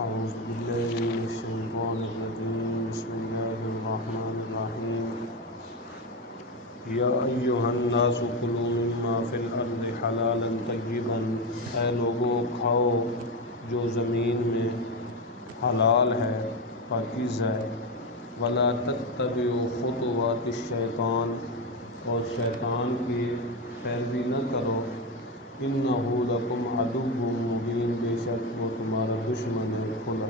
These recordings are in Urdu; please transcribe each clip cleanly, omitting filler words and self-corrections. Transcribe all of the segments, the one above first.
أعوذ بالله من الشيطان الرجيم بسم الله الرحمن الرحيم يا أيها الناس كلوا مما في الأرض حلالا طيبا اے لوگو کھاؤ جو زمین میں حلال ہے پاکیزہ ہے ولا تتبعوا خطوات الشیطان اور شیطان کی پیروی نہ کرو انہ لکم عدو مبین بے شک وہ تمہارا دشمن ہے کھلا۔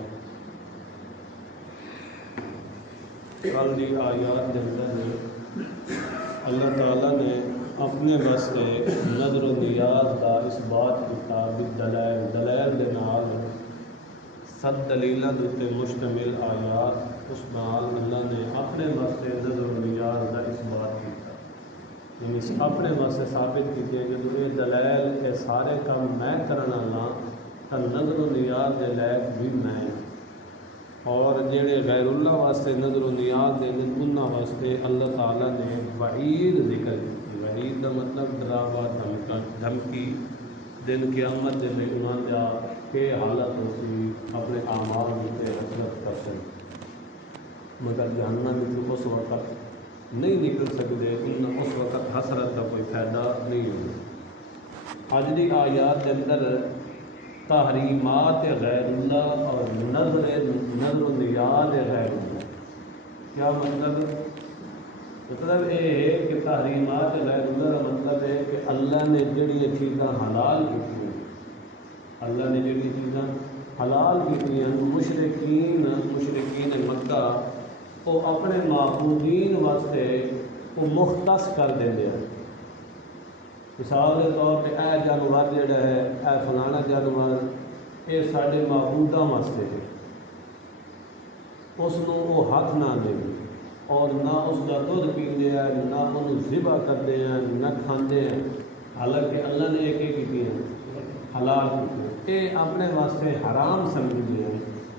کل دی آیات کے اندر اللہ تعالیٰ نے اپنے واسطے نظر و نیاز کا اس بات کیتا دلائل دے نال 7 دلیلاں تے مشتمل آیات اس نال اللہ نے اپنے واسطے نظر و نیاز کا اس بات کیتا، یعنی اپنے واسطے ثابت کیتے کہ یہ دلائل کے سارے کام میں کرنا لا تو نظر و نیاز دے لائق بھی میں، اور جڑے غیر اللہ واسطے نظر و نیاز دے انہاں واسطے اللہ تعالیٰ نے وعید ذکر کی۔ وعید کا مطلب ڈراوا دھمکی، دن قیامت دے میں انہاں دا کہ حالت ہوتی اپنے اعمال تے حسرت کر سکتے، مگر جہنم میں اس وقت نہیں نکل سکتے، ان اس وقت حسرت کا کوئی فائدہ نہیں ہوگا۔ اج دی آیات کے اندر تحریمات غیر اللہ اور نظر و نیاز غیر اللہ، کیا مطلب؟ مطلب یہ ہے کہ تحریمات غیر اللہ کا مطلب ہے کہ اللہ نے جڑی چیزاں حلال کی ہیں، اللہ نے جڑی چیزاں حلال کی ہیں مشرکین مکہ وہ اپنے معبودین واسطے وہ مختص کر دیں۔ مثال کے طور پہ اے جانور جڑا ہے، اے فلانا جانور یہ سارے معبوداں واسطے ہے، اس کو وہ ہاتھ نہ دیں اور نہ اس کا دودھ پیندے ہیں، نہ انہوں ذبح کرتے ہیں، نہ کھاندے ہیں، حالانکہ اللہ نے ایک کی ہے حلال کی، یہ اپنے واسطے حرام سمجھتے ہیں۔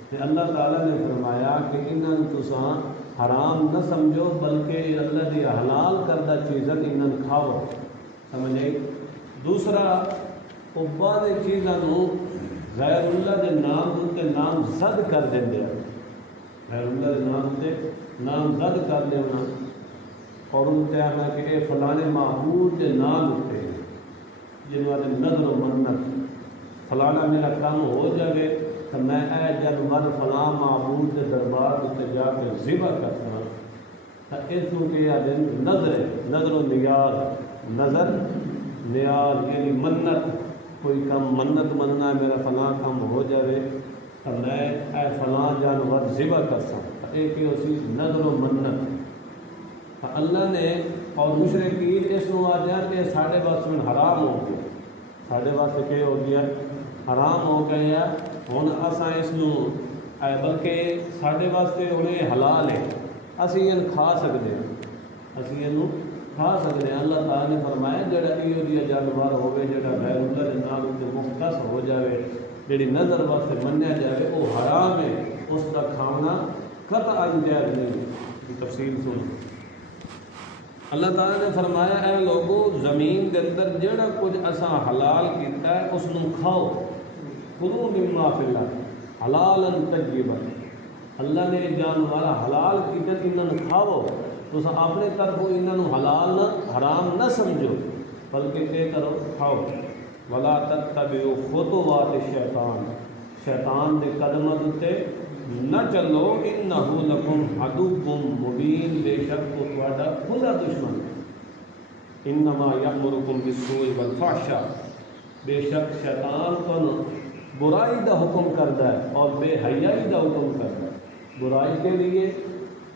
کہ اللہ تعالیٰ نے فرمایا کہ انہوں تساں حرام نہ سمجھو بلکہ اللہ دی حلال کردہ چیزاں انہوں کھاؤ، سمجھے؟ دوسرا اوبا دے چیزاں غیر اللہ دے نام تے نام زد کر دیں، غیر اللہ دے نام تے نام زد کر دینا اور ان تے آنا کہ اے فلانے معبود دے نام ہوتے ہیں جنہوں نے نظر و منت فلانا میرا کام ہو جائے تو میں اے جانور فلاں معبود کے دربار تے جا کے ذبح کرتا تو اس کو کیا دن نظر و نیاز، نظر نیاز یعنی منت، کوئی کام منت مننا میرا فلاں کام ہو جائے تو میں اے فلاں جانور ذبح کر سکتا، ایک ہی اسی نظر و منت۔ اللہ نے اور مشرکین اس کو آ جائے کہ ساڑھے واسطے میں حرام ہو گیا، ساڑھے واسطے کہ ہو گیا حرام ہو گیا، ہوں اساں اس بلکہ ساڑھے واسطے انہیں حلال ہے، اسی یہ کھا سکتے ہیں، اسی یہ کھا سکتے ہیں۔ اللہ تعالیٰ نے فرمایا جڑا یہ جانور ہوئے جڑا غیر اللہ کے نام سے مختص ہو جائے، جڑی نظر واسطے منیا جائے وہ حرام ہے، اس کا کھانا قطعا جائز نہیں ہے۔ تفصیل سنو، اللہ تعالیٰ نے فرمایا اے لوگو زمین کے اندر جڑا کچھ اساں حلال کیتا ہے اس کو کھاؤ، کلوا مما فی الارض حلالا طیبا، اللہ نے جانور حلال کیتے انہوں کھاؤ، تو اپنے طرف انہوں حلال نہ حرام نہ سمجھو بلکہ کہ کرو کھاؤ۔ ولا تتبعوا خطوات الشیطان، شیطان کے قدموں تے نہ چلو، انہ لکم عدو مبین، بے شک وہ تہاڈا کھلا دشمن ہے۔ انما یأمرکم بالسوء والفحشاء، بے شک شیطان کو برائی دا حکم کرتا ہے اور بے حیائی دا حکم کرتا ہے۔ برائی کے لیے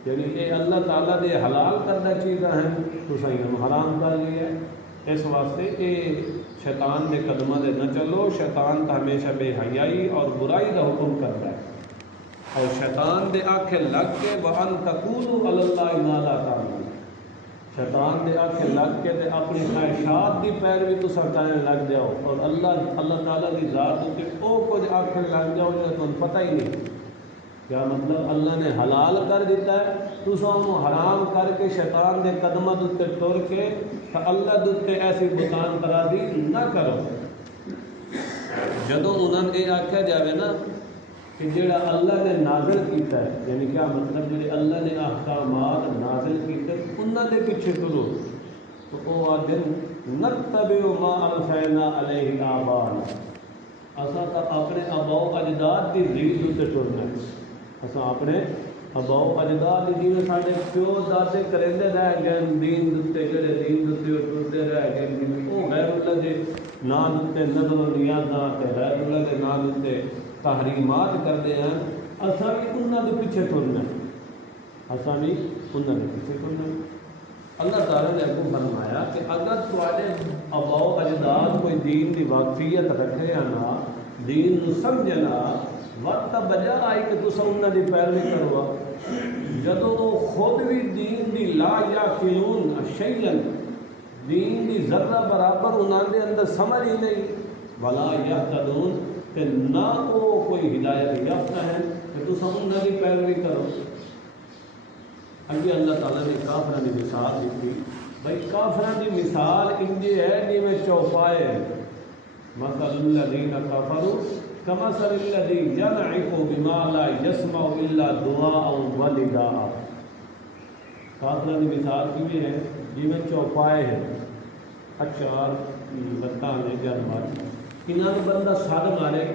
یعنی یہ اللہ تعالیٰ دے حلال کردہ چیزاں ہیں تو صحیح حرام کر لیا، اس واسطے کہ شیطان دے قدمہ دے نہ چلو، شیطان تو ہمیشہ بے حیائی اور برائی دا حکم کرتا ہے، اور شیطان دے آنکھیں لگ کے وَأَن تَقُولُوا عَلَى اللَّهِ مَا لَا تَعْلَمُونَ، شیطان دے آنکھیں لگ کے تے اپنی خواہشات دی پیروی تو کرنے لگ جاؤ، اور اللہ تعالیٰ کی ذات تے او کچھ آنکھیں لگ جاؤ جو تمہیں پتہ ہی نہیں۔ کیا مطلب؟ اللہ نے حلال کر دیتا ہے تو انہوں حرام کر کے شیطان دے قدمہ دے ٹر کے تو اللہ دے ایسی بتان ترازی نہ کرو۔ جدوں انہوں نے یہ آکھیا جاوے نا کہ جڑا اللہ نے نازل کیتا ہے، یعنی کیا مطلب جڑے اللہ نے احکامات نازل کیتے انہاں دے پیچھے کرو، تو وہ آدھے نتبع ما ارسلنا علیہ آباءنا، اساں تا اپنے آباء و اجداد دی ریت تے ٹرنا ہے، اساں اپنے آباء و اجداد دی جیویں ساڈے پیو دادے کریندے رہ گئے دین دے جڑے دین دے ٹرتے رہ گئے، وہ غیر اللہ دے نام تے نظر و نیازاں تے غیر اللہ دے نام تے تحریمات کرتے ہیں، اساں بھی انہاں دے پیچھے ٹرنا ہے، اساں بھی انہاں دے پیچھے ٹرنا ہے۔ اللہ تعالیٰ نے اگوں فرمایا کہ اگر تواڈے آباء و اجداد کوئی دین دی واقفیت رکھے نا، دین نو سمجھنا، وقت بجا آئی کہ تساں انہاں دی پیروی کرو، جدوں وہ خود بھی دین دی لا یعقلون شیئا، دین دی ذرہ برابر انہاں دے اندر سمجھ ہی نہیں، ولا یہتدون، کہ نہ وہ کوئی ہدایت یافتہ ہے کہ تساں انہاں دی پیروی کرو۔ اگے اللہ تعالیٰ نے کافران کی مثال دیتی، بھائی کافران کی مثال انجے ہے جی میں چوپائے، مثل الذین کفروا کمثل الذی ینعق بما لا یسمع الا دعاء و نداء۔ کافران کی مثال کیویں ہے جی میں چوپائے ہیں، اچار لتاں نے جانور، انہاں نوں بندہ سڑ مارے،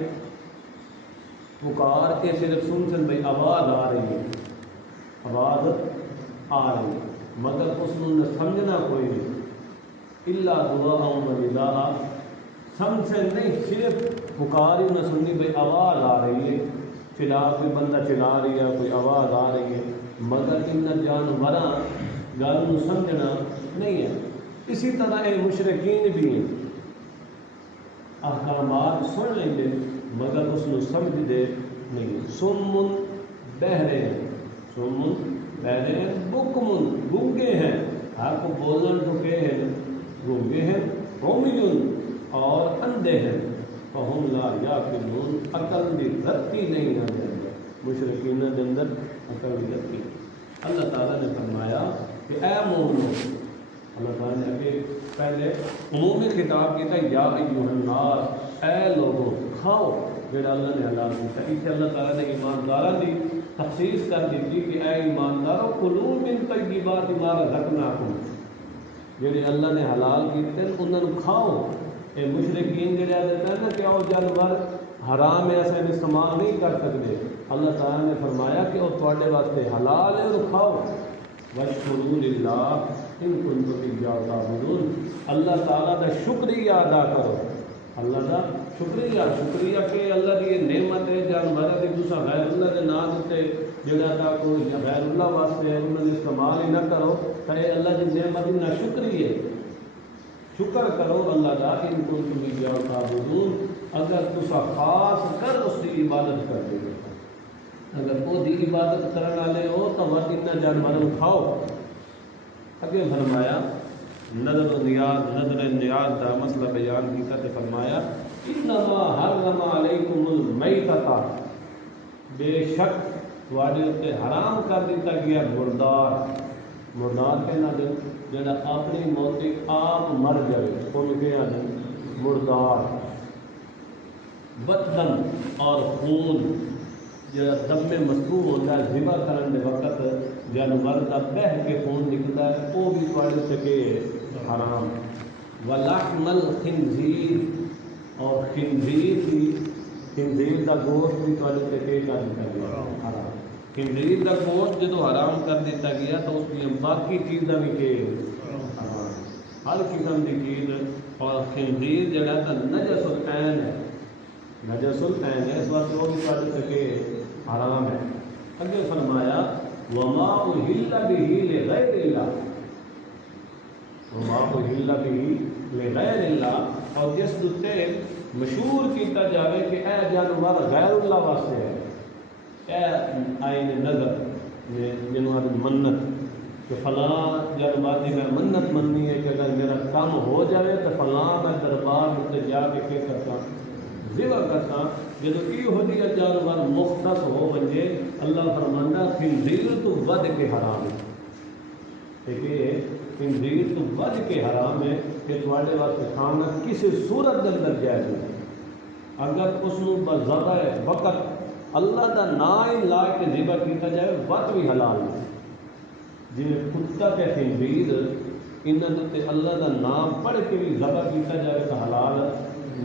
پکار کے صرف سن بھائی آواز آ رہی ہے، آواز آ رہی ہے، مگر اس نے سمجھنا کوئی نہیں، الا دعاء و نداء، سمجھ سے نہیں، صرف پکار ہی نہ سننی، بھائی آواز آ رہی ہے، چلا کوئی بندہ چلا رہی ہے، کوئی آواز آ رہی ہے، مگر ان جانوراں گل نو سمجھنا نہیں ہے۔ اسی طرح یہ مشرکین بھی ہیں، احکامات سن لیں گے مگر اس کو سمجھ دے نہیں، سمن بہرے ہیں، سمن بہرے ہیں، بکمن گونگے ہیں، حق بولن ٹکے ہیں، گونگے ہیں، عمیٌ اور اندھے ہیں، فہم لا یعقلون، عقل دی رتی نہیں آ جائے، مشرکین کے اندر عقل دی رتی۔ اللہ تعالیٰ نے فرمایا کہ اے مومنو، اللہ تعالیٰ نے اگے پہلے عمومی خطاب کیا تھا، یا ایھا الناس، اے لوگوں کھاؤ جڑا اللہ نے حلال کیا، اسے اللہ تعالیٰ نے ایمانداراں دی تخصیص کر دی کہ اے ایماندارو کلوا من طیبات ما رزقناکم، جڑے اللہ نے حلال کیتے انہاں نوں کھاؤ۔ اے مشرکین جڑے آدھے نا کہ وہ جانور حرام ہے اسے استعمال نہیں کر سکتے، اللہ تعالیٰ نے فرمایا کہ وہ تواڈے واسطے حلال ہے، اور کھاؤ۔ واشکروا للہ ان کنتم ایاہ تعبدون، اللہ تعالیٰ کا شکریہ ادا کرو، اللہ کا شکریہ کہ اللہ کی یہ نعمت ہے جانور ہے، دوسرا غیر اللہ کے نام اتنے جڑا تھا کوئی غیر اللہ واسطے انہوں نے استعمال ہی نہ کرو، تو یہ اللہ کی نعمت نہ شکری ہے، شکر کرو اللہ کا ان کنتم ایاہ تعبدون، اگر تسا خاص کر اس کی عبادت کرتے ہو، اگر وہ دی عبادت کرنے والے ہو تو وقت اتنا جانور کھاؤ۔ اگے فرمایا نظر و نیاز کا مسئلہ بیان کیا تو فرمایا انما حرم علیکم المیتۃ، بے شک تواڈے تے حرام کر دیتا گیا مردار کہنا دے جڑا اپنی موت آپ مر جائے، ان کے مردار، بدن اور خون جڑا دم میں مسکوب ہوتا ہے ذبح کرنے کے وقت جانور کا بہہ کے خون نکلتا ہے، وہ بھی تواڈے تے کہ حرام۔ ولحم الخنزیر، اور خنزیر کا گوشت بھی تواڈے تے کہ کر دیتا گیا حرام۔ خنزیر کا گوشت جدو حرام کر دیتا گیا تو اس کی باقی چیزاں بھی کہ حرام، ہر قسم کی چیز، اور خنزیر جڑا تو نجس العین ہے، نجس العین ہے، اس وقت وہ بھی تواڈے تے کہ حرام ہے۔ اگے فرمایا وما اہل بہ لغیر اللہ، وما اہل بہ لغیر اللہ، اور جس تے مشہور کیتا جاوے کہ اے جانور غیر اللہ واسطے ہے، اے آئین نظر جنوب منت، کہ فلاں جانور کی میں منت مننی ہے کہ اگر میرا کام ہو جائے تو فلاں میں دربار میں جا کے کیا کرتا ذبح کرتا، جب یہ جانور مختص ہو بنجے اللہ فرماندہ خنزیر تو ود کے حرام ہے، کہ خنزیر تو ود کے حرام ہے کہ تواڈے واسطے کھانا کسی صورت کے اندر جائز نہیں، اگر اس کو بذبح وقت اللہ دا نام ہی لا کے ذبح کیتا جائے وقت بھی حلال ہے. جی کتا تے خنزیر انہوں نے اللہ دا نام پڑھ کے بھی ذبح کیتا جائے تو حلال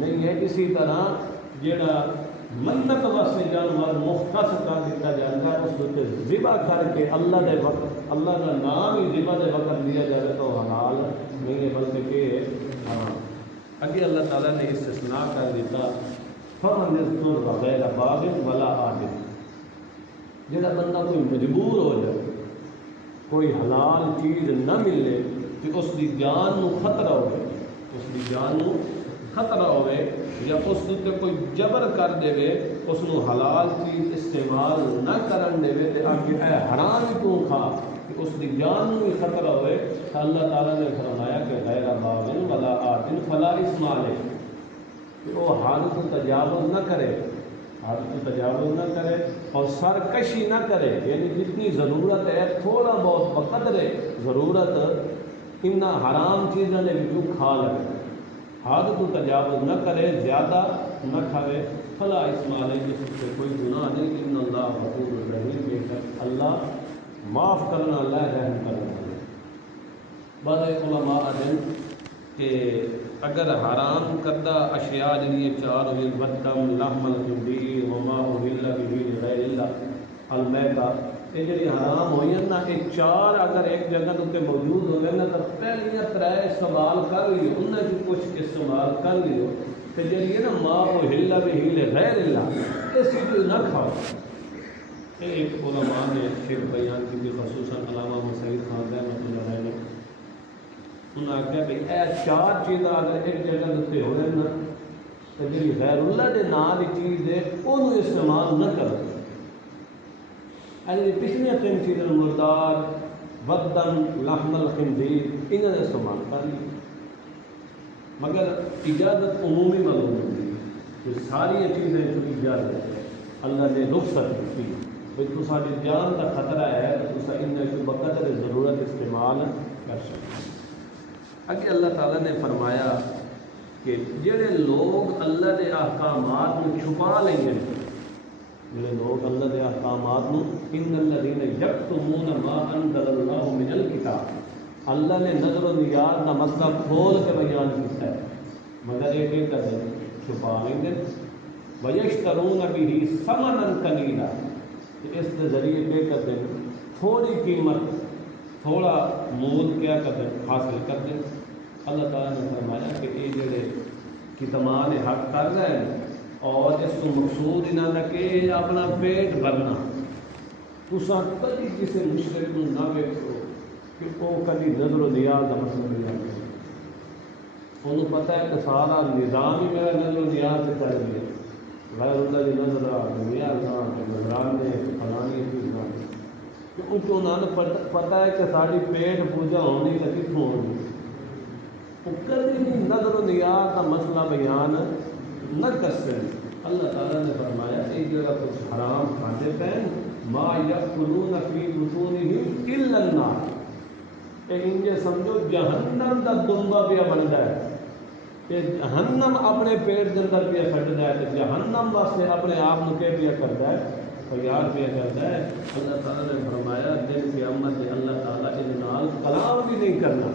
نہیں ہے. اسی طرح جڑا منت واسطے جانور مختص کر دیتا جاتا ہے اس کو ذبح کر کے اللہ دے وقت اللہ کا نام ہی ذبح دے وقت دیا جائے تو حلال نہیں ہے بلکہ کہ حرام. اگے اللہ تعالیٰ نے استثناء کر دیتا فمن اضطر غیر باغ ولا عاد. جڑا بندہ کوئی مجبور ہو جائے کوئی حلال چیز نہ ملے تو اس کی جان نو خطرہ ہوئے اس کی جان نو خطرہ ہوئے یا اس تے کوئی جبر کر دے اس نو حلال چیز استعمال نہ کرن دے تے آگے اے حرام کیوں کھا کہ اس کی جان نو ہی خطرہ ہوئے. اللہ تعالیٰ نے فرمایا کہ غیر باغ ولا عاد فلا اثم علیہ کہ وہ حد کو تجاوز نہ کرے حد کو تجاوز نہ کرے اور سرکشی نہ کرے. یعنی جتنی ضرورت ہے تھوڑا بہت بقدر ضرورت ان حرام چیزوں نے بھی کھا لگے. حد کو تجاوز نہ کرے زیادہ نہ کھاوے. فلا اثم علیہ جس سے کوئی گناہ نہیں. ان اللہ غفور رحیم بے شک اللہ معاف کرنا اللہ رحم کرنا. بعض علماء آدھیں کہ اگر حرام کردہ اشیاء جنہیں چار ہوئی ودم لحم الخنزیر وما اہل به لغیر اللہ المیتہ یہ جڑی حرام ہوئی ہیں نا یہ چار اگر ایک جگہ تے موجود ہو گئے نا تو پہلیاں ترائے استعمال کر لیو انہیں بھی کچھ استعمال کر لیو کہ جڑی ہے نا ما اہل به لغیر اللہ اسی کو نہ کھاؤ. ایک علماء نے شرک بیان کی خصوصاً علامہ مسعود خان رحمۃ اللہ علیہ نے انہوں نے کہا کہ اے چار چیزاں اگر ایک جگہ اتنے ہو رہے نا تو جی غیر اللہ کے نام کی چیز ہے انہوں استعمال نہ کرو. پچھلے تین چیزیں مردار ودن لحم الخنزیر انہوں نے استعمال کر لی مگر اجازت عمومی معلوم ہوتی ہے کہ ساری چیزیں اجازت ہے. اللہ نے رخصت کی بھائی تو ساری جان کا خطرہ ہے تو ان بقدر ضرورت استعمال کر سکتے. اگے اللہ تعالیٰ نے فرمایا کہ جڑے لوگ اللہ کے احکامات کو چھپا لیں گے جڑے لوگ اللہ کے احکامات کو ان الذین یکتمون ما انزل اللہ من الکتاب اللہ نے نظر و نیاز کا مسئلہ کھول کے بیان کیا ہے مگر یہ کہ کر دیں چھپا لیں گے ویشترون به ثمنا قلیلا اس کے ذریعے کیا کر دیں تھوڑی قیمت تھوڑا مول کیا کر دیں حاصل کر دیں. اللہ تعالیٰ نے فرمایا کہ یہ جڑے کتمان حق کر رہے ہیں اور اس کو مقصود نہ لگے اپنا پیٹ بھرنا. تساں کبھی کسی مشرک کو نہ ویکھو کہ وہ کبھی نظر و نیاز کا مسئلہ نہیں آتا. انہوں پتہ ہے کہ سارا نظام ہی میرا نظر و نیاز سے چل گیا غیر اللہ کی نظر نیاز نظرانے فلانی چیز نہ کہ ان کو پتہ ہے کہ ساری پیٹ پوجا ہونی تو کتوں ہونی. وہ کبھی بھی نظر و نیاز کا مسئلہ بیان نہ کر سکتے. اللہ تعالیٰ نے فرمایا ایک جگہ کچھ حرام کھاتے پہ ما یأکلون فی بطونہم الا النار انجے سمجھو جہنم دا دمبا پیا بنتا ہے کہ جہنم اپنے پیٹ کے اندر پیا سٹتا ہے تو جہنم واسطے اپنے آپ کو کیا پیا کرتا ہے تیار پیا کرتا ہے. اللہ تعالیٰ نے فرمایا دن قیامت میں اللہ تعالیٰ ان نال کلام بھی نہیں کرنا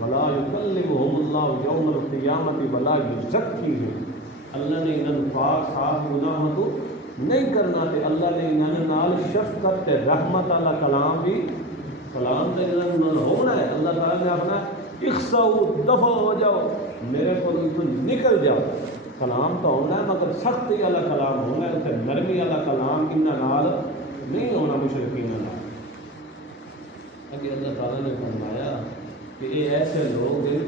ولا یکلمہم اللہ یوم القیامت ولا یزکیہم. اللہ نے انہوں پاک صاف گناہ تو نہیں کرنا تے اللہ نے انہوں نال شفقت تے رحمت والا کلام بھی کلام تے انہوں ہونا ہے. اللہ تعالیٰ نے اپنا اخسو دفع ہو جاؤ میرے کو نکل جاؤ. کلام تو ہونا ہے مگر سختی والا کلام ہونا ہے تے نرمی والا کلام ان نال نہیں ہونا مشرکین نال. اگے اللہ تعالیٰ نے فرمایا کہ یہ ایسے لوگ ہیں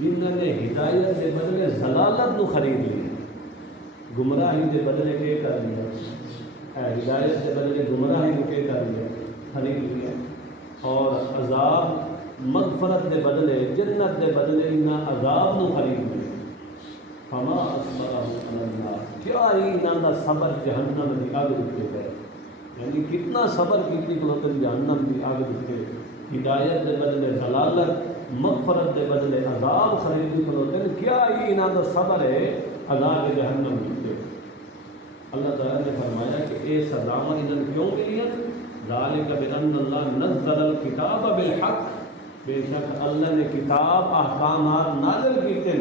جنہوں نے ہدایت کے بدلے ضلالت کو خرید لی گمراہی کے بدلے کے کر لیا ہدایت کے بدلے گمراہی کو کے کر لیا خرید لیا اور عذاب مغفرت کے بدلے جنت کے بدلے انہیں عذاب کو خرید لیا. فما اصبرهم علی النار کیا ہی انہوں کا صبر جہنم کی اگ دیتے گئے یعنی کتنا صبر کی کلوتن جہنم کی اگ دیتے ہدایت کے بدلے ضلالت مغفرت کے بدلے عذاب خریدی کلوتن کیا ہی انہوں کا صبر ہے عذاب جہنم دیتے. اللہ تعالیٰ نے فرمایا کہ سزاواں انہوں کیوں ملی ذالک بان اللہ نزل الکتاب بالحق، بے شک اللہ نے کتاب احکامات نازل کیتے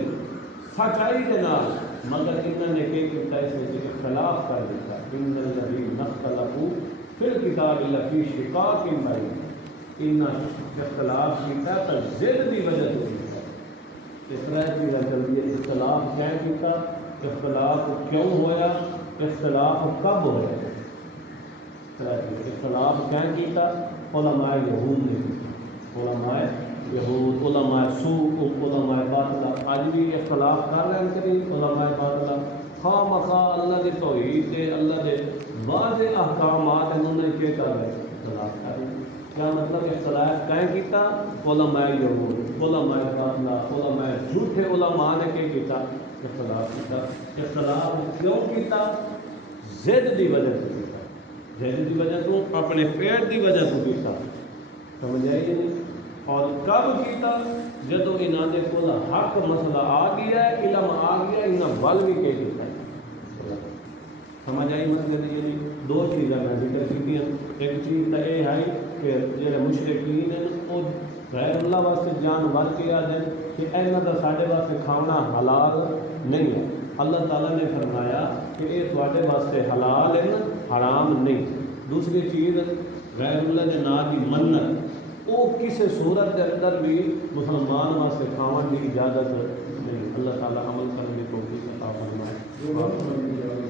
سچائی کے نال، مگر انہوں نے کہ کیتا اس میں اختلاف کر دیتا، ان الذین اختلفوا فی الکتاب لفی شقاق بعید، انہاں اختلاف کیتا تو ضد کی وجہ سے کیتا۔ اس طرح کی چلتی ہے اختلاف کیا کیتا، اختلاف کیوں ہویا، اختلاف کب ہویا، اختلاف کیا کیتا، علماء یہود نے کیتا، علماء یہود، علماء سوء، علماء باطلہ آج بھی اختلاف کر رہے ہیں کہ علماء باطلہ خواہ مخواہ اللہ کے توحید کے اللہ کے واضح احکامات انہوں نے کیا کر رہے ہیں اختلاف کر رہے ہیں۔ کیا مطلب اختلاف کیا کیتا، علماء یہود، علماء باطلہ، علماء جھوٹے علماء نے کیا کیتا، اختلاف کیتا۔ اختلاف کیوں کیتا، ضد کی وجہ سے کیتا، ضد کی وجہ تو اپنے پیٹ کی وجہ سے کیتا، سمجھ آئی نہیں؟ اور کب کیتا، جدو انہاں دے کول حق مسئلہ آ گیا ہے، علم آ گیا، انہاں ول بھی کہ کیتا ہے، سمجھ آئی مسئلے نے؟ یعنی دو چیزیں میں ذکر کی ہیں، ایک چیز تو یہ ہے کہ جڑے مشرکین ہیں وہ غیر اللہ واسطے جان ول کے آ دیں کہ اینا دا ساڈے واسطے کھانا حلال نہیں ہے، اللہ تعالیٰ نے فرمایا کہ یہ تواڈے واسطے حلال ہے حرام نہیں۔ دوسری چیز غیر اللہ کے نام کی منت، وہ کسی صورت کے اندر بھی مسلمان واسطے کھاون کی اجازت نہیں۔ اللہ تعالیٰ عمل کرنے کی توفیق عطا فرمائے۔